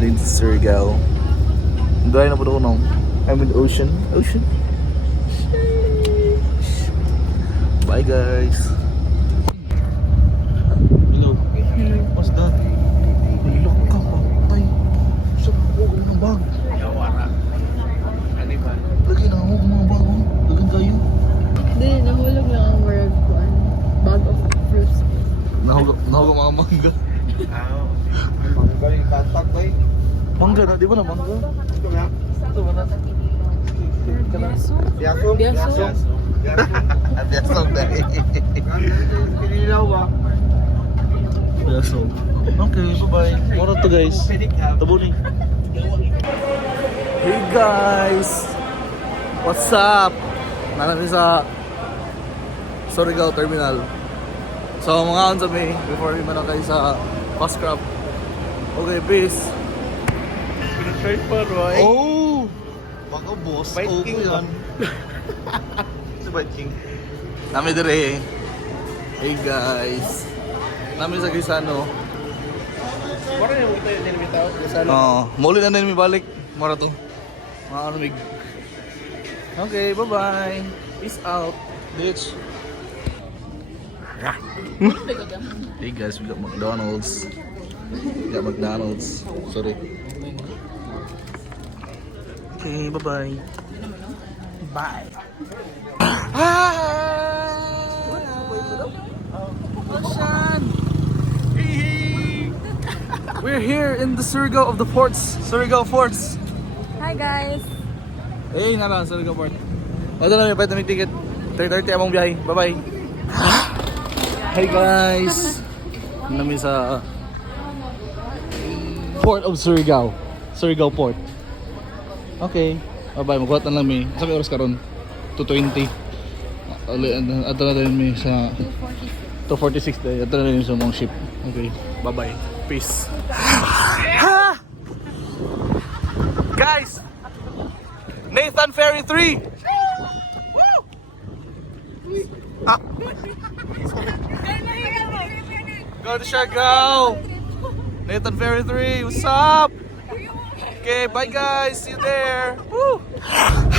heading to Surigao. Dry na po ako nung. I'm in the ocean. Ocean. Bye guys. Hello. What's that? Hilok ka pa. Tay. Saan ako ng bag? Lagi na ako mga bag. Lagan kayo. Hindi, nahulog lang ang word ko. Bag of fruits. Nahulog mga mangga. Mangga yung katag ba eh? Mangga na, di ba na mangga? Ito nga. Ito ba na? Biaso. Biaso. Biaso. Biaso dahil. Pinilaw ba? Biaso. Okay, bye-bye. Moro to guys. Tabo ni. Hey guys! What's up? Nandito sa Surigao Terminal. So mga on sa me before we manakay sa fast crab. Okay, peace. Try pa, Roy. Oh! Mga boss. Bite Oh, King yan. Si Bite King. Nami dire. Hey guys. Nami sa Gisano. Parang yung kita yung dinimitaw. Oh, muli na din mi balik. Mara to. Mga anumig. Okay, bye-bye. Peace out. Bitch. Hey guys, we got McDonald's. We got McDonald's. Sorry. Okay, bye-bye. Bye. Ocean! We're here in the Surigao of the ports. Surigao Forts. Hi guys. Eh, nga lang, Surigao Port. Ito na, may pwede may ticket. 3:30 among biyahe. Bye-bye. Hey guys. Nami sa Port of Surigao. Surigao Port. Okay. Bye-bye. Magkuhat na lang may. Sabi oras karon 2:20. Ato na din may sa 2:46 day. Ato na din sa mong ship. Okay. Bye-bye. Peace. Guys! Nathan Ferry 3! Ah. Go to Siargao! Nathan Ferry 3, what's up? Okay, bye guys, see you there! Woo!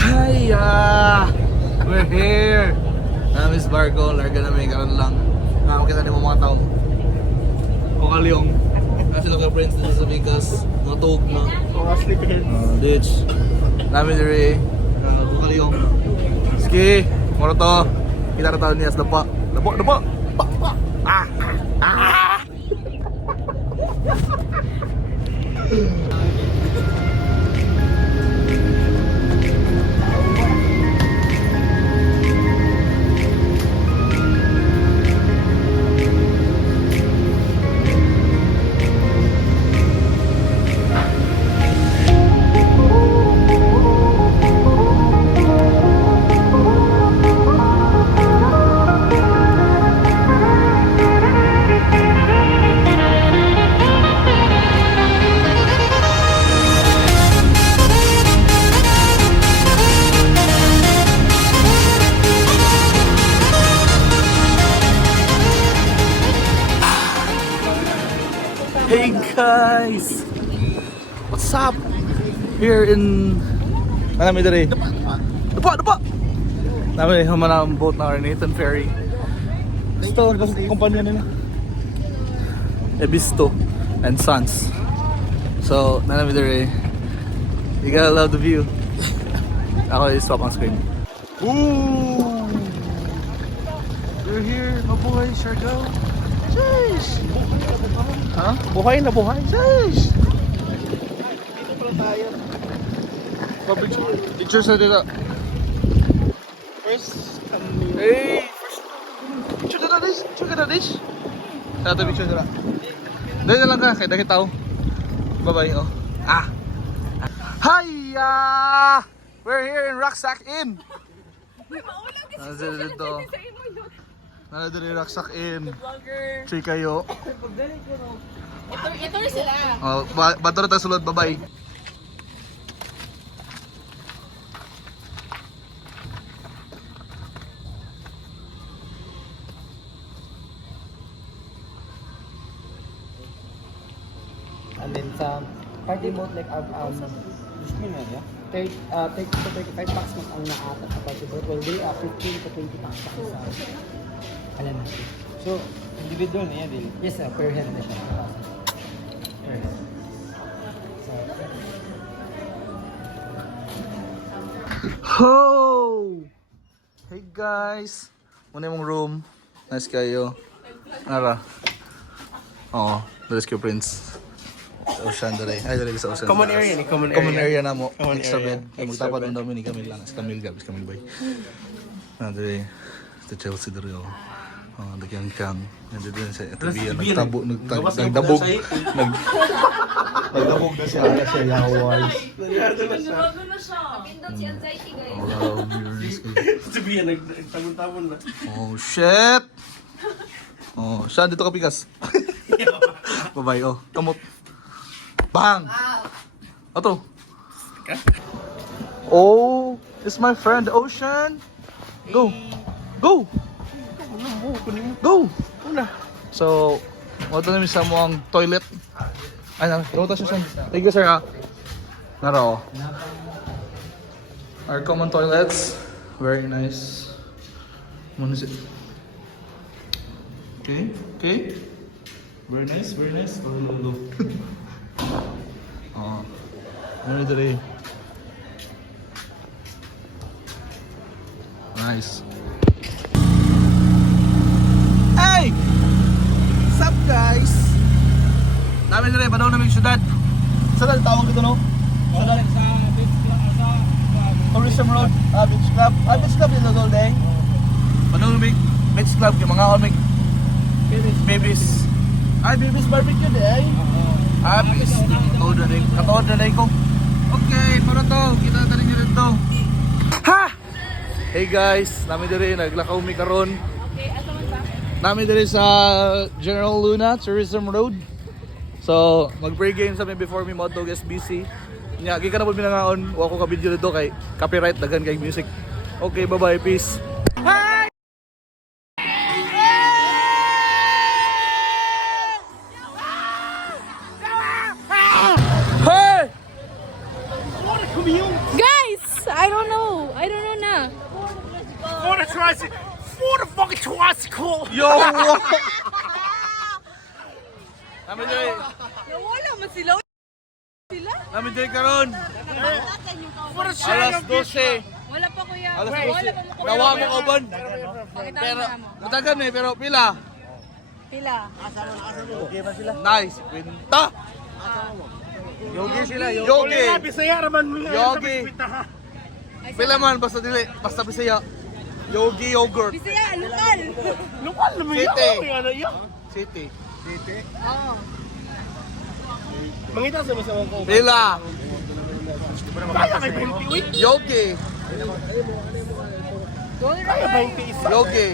Hiya! We're here! Miss Barco, larga namin, karon lang. Makita niyo mga tao. Kung kalyong. Kasi lang ka friends dito sa Vicas, mga tog na. Mga sleepheads. Ditch. Namin dire. Kung kalyong. Sige, moro to. Kita na tayo niya sa dapa. Dapa. Pa. Ah! Ah! Hey guys! What's up? Here in... Nami dere. Dapa! Nami humana ang boat na Nathan Ferry. Ito, kumpanya nila. Ebisto and Sons. So, nami dere. You gotta love the view. Ako yung stop on screen. Ooh! We're here, mabuhay, Siargao. Jeez! Ha? Buhay na buhay. Jeez! Dito pala tayo. Pictures na dito. First, Hey! Picture ka na this. Tato picture na. Dahil na lang ka, kaya dahil tao. Bye-bye, oh. Ah! Hiya! We're here in Rucksack Inn. Nandito dito. Nandito yung Rucksack Inn. Chay kayo. Ito na sila. Oh, bato na tayo sulod. Bye-bye. and then sa party boat like yeah. 30 to 35 bucks mas ang naata sa party boat. Well, they are 15 to 20 bucks sa isa. Alam mo. So, individual niya din. Yes, sir. Per head na siya. Per head. So, Ho! Hey guys! Muna yung room. Nice kayo. Nara. Oo. Rescue Prince. Sa Ocean dali. Ay, dali sa Ocean. Common area ni, common area na mo. Common Extra area. bed. Kaya magtapad ng dami ni Camille lang. Si Camille Gabs, Camille Bay. Dali. Sa Chelsea dali ako. Dagyang kang. Nandito sa tabiyan. Nagtabo. Nagdabog. Nagdabog na siya. Kaya siya yawas. Pindot si anxiety guys. Wow, mirrors. Sabihan, nagtagon-tagon na. Oh, shit! Oh, siya, dito ka pikas. Bye-bye, oh. Kamot. Bang! Ato. Oh, it's my friend Ocean. Go. Go. Go. So, wala namin sa muang toilet. Ay, nakuha siya siya. Thank you, sir, ha. Naro. Our common toilets. Very nice. What is it? Okay, okay. Very nice, very nice. Lolo. Ano dito? Nice. Hey! What's up, guys? Namin dito, panaw namin syudad. Saan ang tawag dito, no? Saan? Tourism Road, Beach Club. Beach Club yung lagol dahil. Panaw namin Beach Club, yung mga kamig. Babies. Ay, Babies Barbecue dahil. Babies. Katood na rin ko. Okay, para to. Kita tayo nyo rin to. Ha! Hey guys, namin diri naglakaw mi karon. Okay, asa man ba? Namin diri sa General Luna Tourism Road. So, mag-pre game sa mi before mi modog SBC. Nya, gikan na po binangaon, wa ko ka video dito kay copyright dagan kay music. Okay, bye-bye, peace. Hi! Hey! Guys! I don't know na. For the fucking tricycle! Yo! Namin diri, Nawala man sila. namin diri karon. For the Alas 12. Wala pa kuya. Alas Wala 12. pa mo Nawa mo kauban. Pakita Pero, mo. matagan eh, pero pila. Pila. Nice. Kwenta. Yogi sila, Yogi. Bisaya raman mo. Yogi. Pila man, basta dili. Basta Bisaya. Yogi yogurt. Bisaya, lokal. Lokal naman yun. City. Ano yun? City. Oo. Mangita sa masawang ko. Pila. Kaya may 28. Yogi. Kaya 21. Yogi.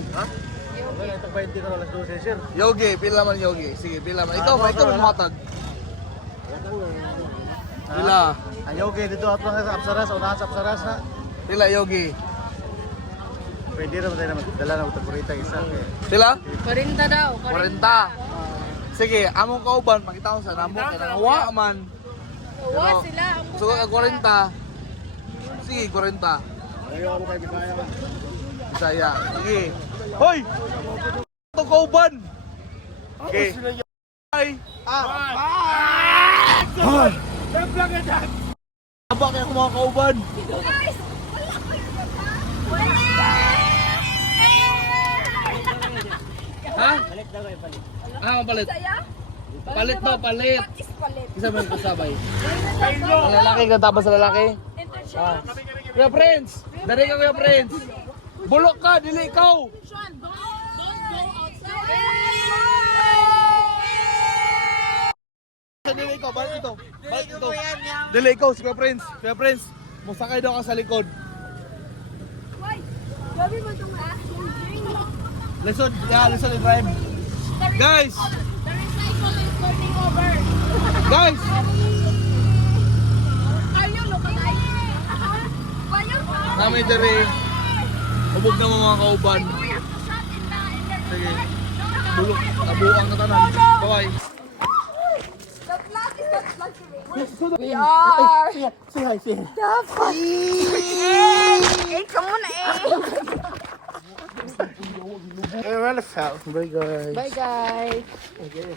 Ito 20 ka alas 12, sir. Yogi. Pila man Yogi. Sige, pila man. Ikaw man matag. Pila. Yogi, dito at mga sa Apsaras, unahan sa Apsaras na. Pila Yogi. Pwede naman tayo na magdala ng utang-kurita isa. Pila? 40 daw. 40. Sige, among kauban, makita ko sa namo. Kaya nangawa man. Wa sila. Ang So, 40. Sige, 40. Ayaw ako kay Bisaya. Bisaya. Sige. Hoy! Ito kauban! Okay. Bye! Hoy! Aba kaya mga kauban! Ha? Mapalit. Palit ba? Palit. Isa ba yung kasabay? Ang lalaki ka tapos sa lalaki? Kuya Prince! Dari ka Kuya Prince! Bulok ka! Dili ikaw! Dili ikaw! Balik ito! Balik ito! Dili ikaw si Kuya Prince! Kuya Prince! Musakay daw ka sa likod! Listen! Yeah, listen and drive! Guys! The recycle is turning over. Guys! Are you localized? Why you Namin diri! Hubog na mga kauban! shot in the Sige! Bulok! Nabuang na tanan! Bye-bye! The flag is not flag to me. We are Say hi, say hi. the fuck. Eh, come on, We're on the south. Bye, guys. Bye, guys. Okay.